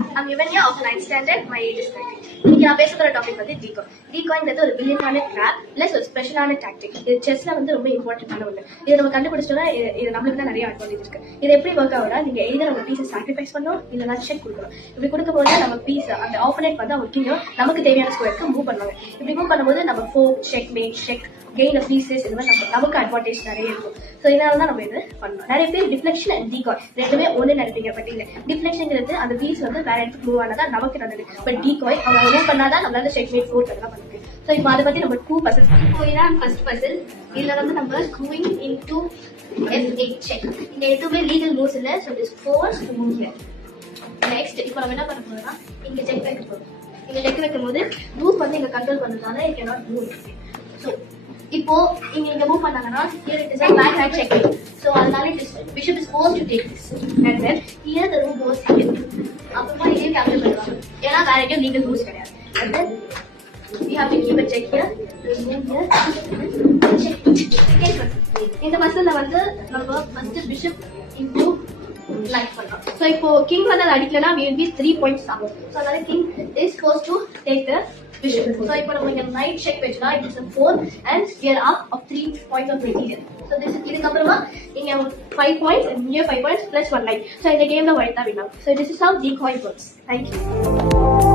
I'm Yuvanya of 9th standard. My age is 13. இன்னைக்கு நான் பேச போற டாபிக் வந்து டீகாய். டீகாய்ங்கிறது ஒரு பில்லியனான ட்ராப் பிளஸ் ஒரு ஸ்பெஷலான டாக்டிக். இது செஸ்ல வந்து ரொம்ப இம்பார்ட்டன்டான ஒன்று. இதை நம்ம கண்டுபிடிச்சோம்னா இது நம்மளுக்கு தான் நிறைய அட்வான்டேஜ் இருக்கு. இது எப்படி ஒர்க் ஆகும்னா நீங்க எய்தர் நம்ம பீஸை சாக்ரிஃபைஸ் பண்ணணும் இல்லைனா செக் கொடுக்கணும். இப்படி கொடுக்கும்போது நம்ம பீஸ் அந்த ஆப்போனன்ட் வந்து அவங்க கிங்கும் நமக்கு தேவையான ஸ்கோருக்கு மூவ் பண்ணுவாங்க. இப்படி மூவ் பண்ணும்போது நம்ம fork check mate check gain of pieces இந்த மாதிரி நமக்கு அட்வான்டேஜ் நிறைய இருக்கும். ஸோ இதனால தான் நம்ம இது பண்ணணும். நிறைய பேர் டிஃப்ளெக்ஷன் அண்ட் டீகாய் ரெண்டுமே ஒன்று நினைப்பீங்க. பட் இல்லை, டிஃப்ளெக்ஷன்ங்கிறது அந்த பீஸ் வந்து வேற இடத்துக்கு மூவ் ஆனதா நமக்கு நல்லது. பட் டீகாய் அவங்க மூவ் பண்ணாதான் நம்மளால செக் மேட் ஃபோர்த் அதெல்லாம் பண்ணுது. ஸோ இப்போ அதை பத்தி நம்ம 2 பசல். இப்போ இதான் ஃபர்ஸ்ட் பசல். இதுல வந்து நம்ம குயிங் இன்டு F8 செக். இங்க எதுவுமே லீகல் மூவ்ஸ் இல்லை. So it is force to move here. Next இப்போ நம்ம என்ன பண்ண போறோம்னா இங்க செக் வைக்க போறோம். இங்க செக் வைக்கும் போது ரூக் வந்து இங்க கண்ட்ரோல் பண்றதுனால இட் கேனாட் மூவ். ஸோ இப்போ இங்க மூவ் பண்ணாங்கன்னா here it is a black knight checkmate. So அதனால bishop is forced to take this and then here the rook goes here. அப்புறமா இதே கேப்சர் பண்ணுவாங்க. ஏன்னா வேற எங்கேயும் லீகல் ரூல்ஸ் கிடையாது. And then we have to keep a check here. Check. இந்த மசல்ல வந்து நம்ம ஃபர்ஸ்ட் bishop into லைக் பண்றோம். So இப்போ king வந்து அடிக்கலனா we will be 3 points down. So அதனால king is forced to take the bishop. So இப்போ நம்ம இங்க knight check வெச்சா it is a 4 and we are up of 3 points of material. So this is இதுக்கு அப்புறமா இங்க 5 points and here 5 points plus 1 knight. So இந்த கேம்ல white தான் win. So this is how decoy works. Thank you.